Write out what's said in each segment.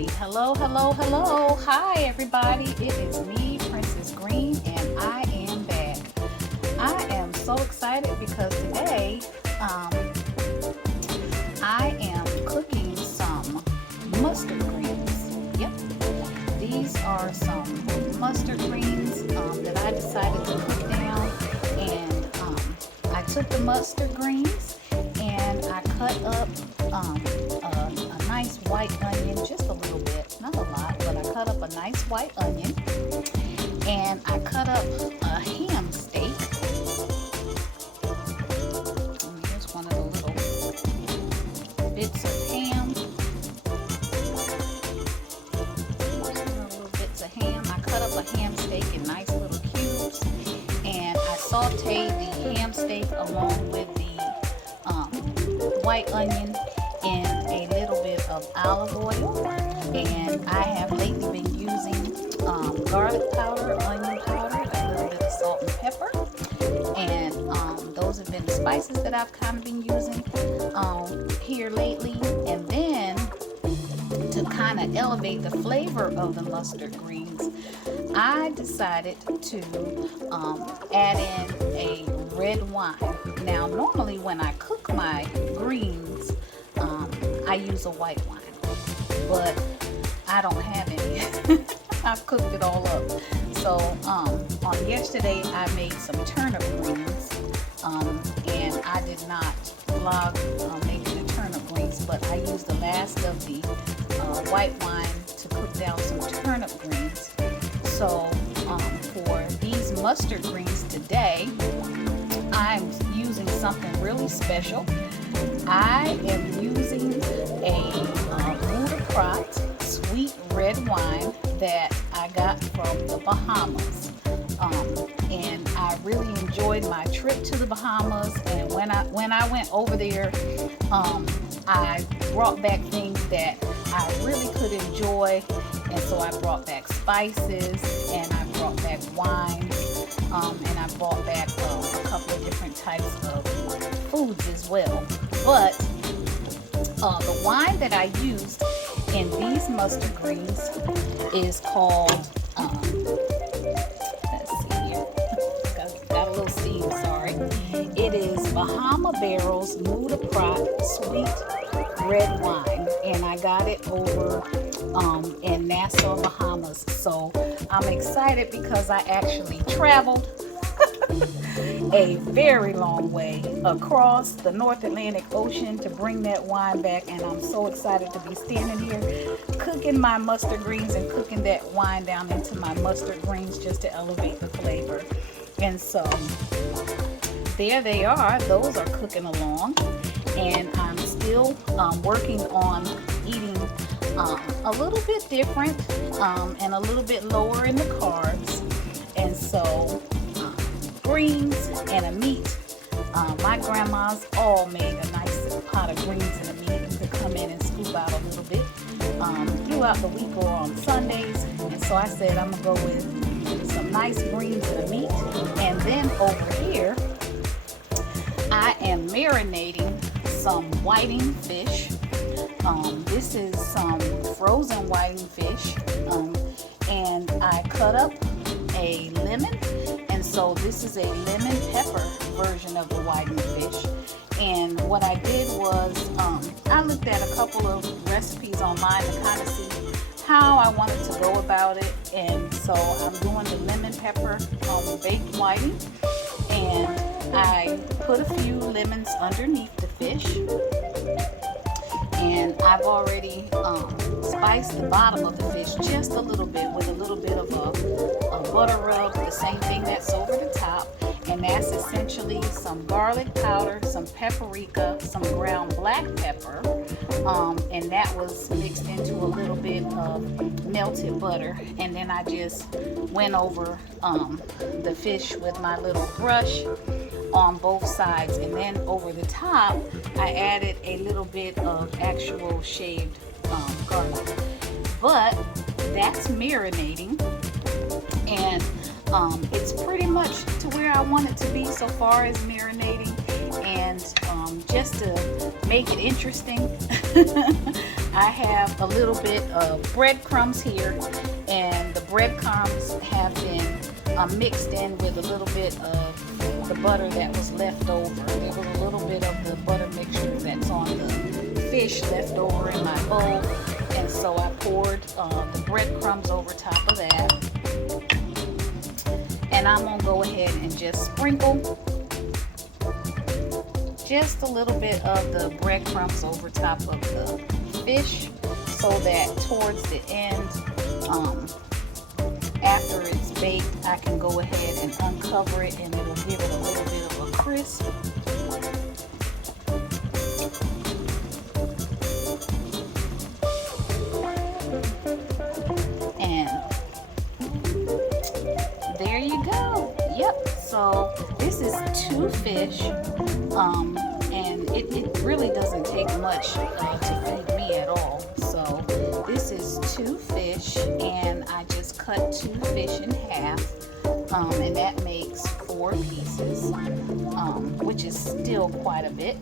everybody. Hello, hello, hello. Hi, everybody. It is me, Princess Green, and I am back. I am so excited because today I am cooking some mustard greens. Yep, these are some mustard greens that I decided to cook down, and I took the mustard greens and I cut up a nice white onion, just a little bit, not a lot, but I cut up a nice white onion, and I cut up a ham steak. And here's one of the little bits of ham. Little bits of ham. I cut up a ham steak in nice little cubes, and I sauteed the ham steak along with the white onion in a little bit of olive oil. And I have lately been using garlic powder, onion powder, a little bit of salt and pepper, and those have been the spices that I've kind of been using here lately. And then to kind of elevate the flavor of the mustard greens, I decided to add in a red wine. Now, normally when I cook my greens, I use a white wine, but I don't have any. I've cooked it all up. So on yesterday, I made some turnip greens, and I did not vlog making the turnip greens, but I used the last of the white wine to cook down some turnip greens. So for these mustard greens today, I'm using something really special. I am using a sweet red wine that I got from the Bahamas. And I really enjoyed my trip to the Bahamas, and when I went over there, I brought back things that I really could enjoy. And so I brought back spices, and I brought back wines, and I brought back a couple of different types of foods as well. But the wine that I used in these mustard greens is called, let's see here, got a little seed, sorry. It is Bahama Barrels Muda Prat Sweet Red Wine, and I got it over in Nassau, Bahamas. So I'm excited because I actually traveled a very long way across the North Atlantic Ocean to bring that wine back, and I'm so excited to be standing here cooking my mustard greens and cooking that wine down into my mustard greens just to elevate the flavor. And so there they are. Those are cooking along, and I'm still working on eating a little bit different and a little bit lower in the carbs. And so greens and a meat. My grandma's all made a nice pot of greens and a meat to come in and scoop out a little bit throughout the week or on Sundays. And so I said I'm gonna go with some nice greens and a meat. And then over here, I am marinating some whiting fish. This is some frozen whiting fish, and I cut up a lemon. And so this is a lemon pepper version of the whiting fish. And what I did was I looked at a couple of recipes online to kind of see how I wanted to go about it. And so I'm doing the lemon pepper baked whiting, and I put a few lemons underneath the fish. And I've already spiced the bottom of the fish just a little bit with a little bit of a butter rub, the same thing that's over the top. And that's essentially some garlic powder, some paprika, some ground black pepper, and that was mixed into a little bit of melted butter. And then I just went over the fish with my little brush on both sides, and then over the top I added a little bit of actual shaved garlic. But that's marinating, and it's pretty much to where I want it to be so far as marinating. And just to make it interesting, I have a little bit of breadcrumbs here, and the breadcrumbs have been mixed in with a little bit of the butter that was left over. There was a little bit of the butter mixture that's on the fish left over in my bowl, and so I poured the breadcrumbs over top of that. And I'm gonna go ahead and just sprinkle just a little bit of the breadcrumbs over top of the fish, so that towards the end, after it's baked, I can go ahead and uncover it, and it'll give it a little bit of a crisp. And there you go. Yep, so this is 2 fish, and it really doesn't take much to feed me at all. So this is 2 fish, and I just cut 2 fish in half, and that makes 4 pieces, which is still quite a bit.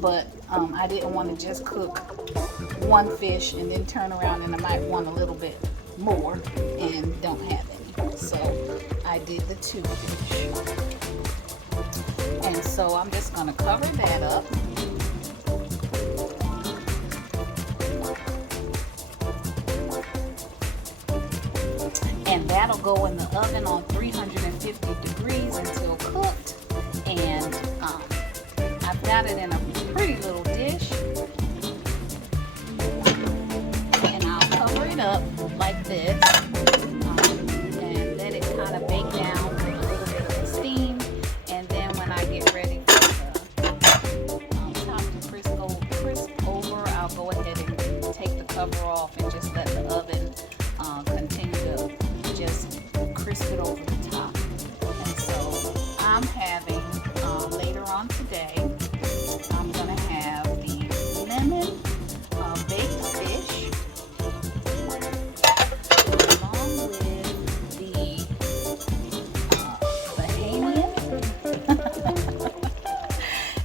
But I didn't want to just cook 1 fish and then turn around and I might want a little bit more and don't have any. So I did the 2 fish. And so I'm just going to cover that up. And that'll go in the oven on 350 degrees until cooked. And I've got it in a pretty little dish. And I'll cover it up like this. And let it kind of bake down with a little bit of the steam. And then when I get ready for the top to crisp over, I'll go ahead and take the cover off and just let the oven continue to just crisp it over the top. And so I'm having later on today, I'm going to have the lemon baked fish along with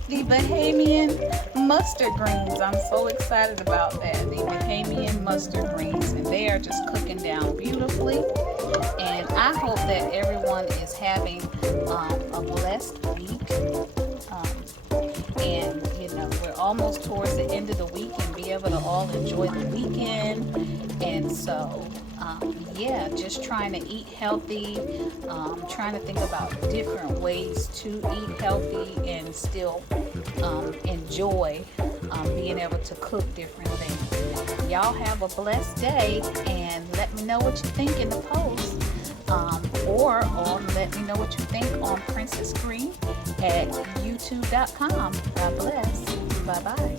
the Bahamian mustard greens. I'm so excited about that. The Bahamian mustard greens, and they are just cooking down beautifully. And I hope that everyone is having a blessed week. And you know, we're almost towards the end of the week and be able to all enjoy the weekend. And so yeah, just trying to eat healthy, trying to think about different ways to eat healthy and still enjoy being able to cook different things. Y'all have a blessed day, and let me know what you think in the post, or let me know what you think on Princess Green at youtube.com. God bless. Bye-bye.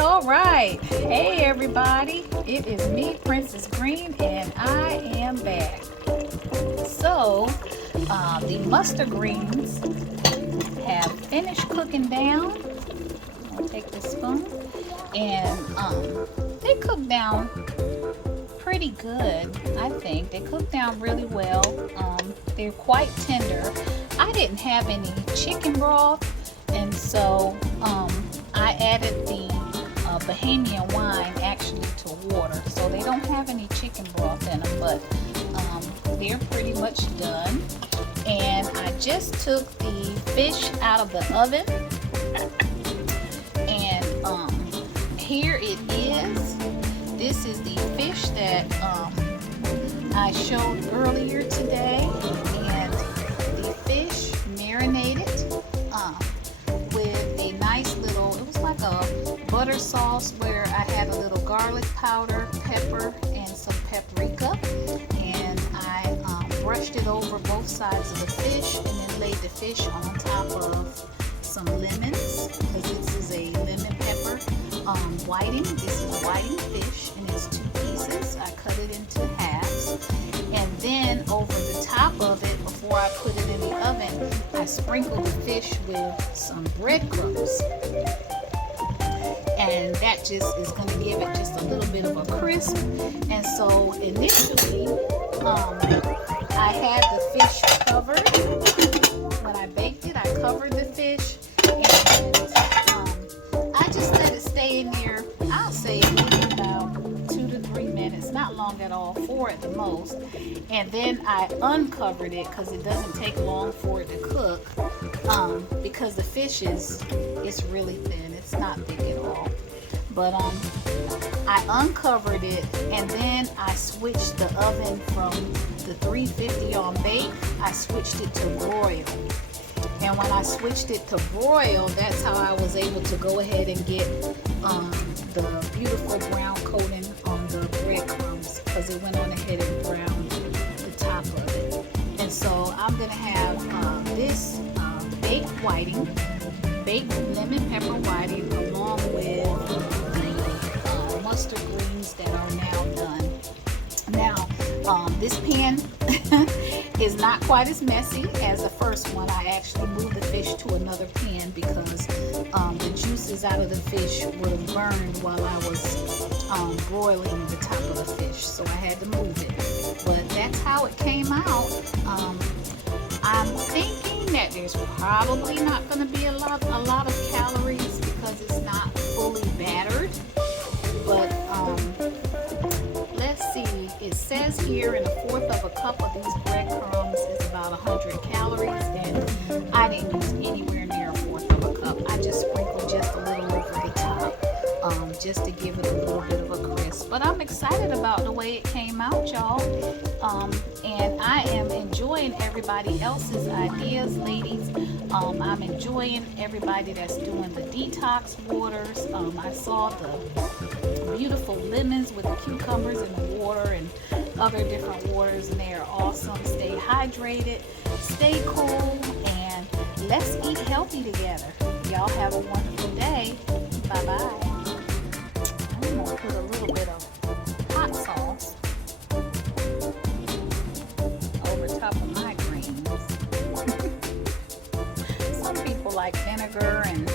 All right. Hey, everybody. It is me, Princess Green, and I am back. So, the mustard greens have finished cooking down. I'll take the spoon. And they cooked down pretty good, I think. They cooked down really well. They're quite tender. I didn't have any chicken broth, and so I added the Bahamian wine actually to water, so they don't have any chicken broth in them, but they're pretty much done. And I just took the fish out of the oven. And here it is. This is the fish that I showed earlier today, and the fish marinated with a nice little, it was like a butter sauce where I had a little garlic powder, pepper, and some paprika, and I brushed it over both sides of the fish and then laid the fish on top of some lemons, because this is a lemon pepper whiting. This is whiting fish, and it's 2 pieces. I cut it into halves, and then over the top of it, before I put it in the oven, I sprinkled the fish with some breadcrumbs, and that just is going to give it just a little bit of a crisp. And so initially I had the fish covered. When I baked it, I covered the fish, and I just let it stay in there, I'll say maybe about 2 to 3 minutes, not long at all, 4 at the most. And then I uncovered it because it doesn't take long for it to cook, because the fish is really thin. It's not thick at all. But I uncovered it, and then I switched the oven from the 350 on bake, I switched it to broil. And when I switched it to broil, that's how I was able to go ahead and get the beautiful brown coating on the breadcrumbs, because it went on ahead and browned the top of it. And so I'm going to have this baked whiting, baked lemon pepper whiting, along with the mustard greens that are now done. Now, this pan is not quite as messy as the first one. I actually moved the fish to another pan because the juices out of the fish would have burned while I was broiling the top of the fish, so I had to move it. But that's how it came out. I'm thinking that there's probably not going to be a lot of calories because it's not fully battered. But let's see. It says here in 1/4 of a cup of these breadcrumbs is about 100 calories, and I didn't use anywhere near 1/4 of a cup. I just sprinkled just a little over the top, just to give it a little bit of a crisp. But I'm excited about the way it came out, y'all. And I am enjoying everybody else's ideas, ladies. I'm enjoying everybody that's doing the detox waters. I saw the beautiful lemons with the cucumbers in the water and other different waters, and they are awesome. Stay hydrated, stay cool, and let's eat healthy together. Y'all have a wonderful day. Bye-bye. I'm going to put a little bit of hot sauce over top of my greens. Some people like vinegar and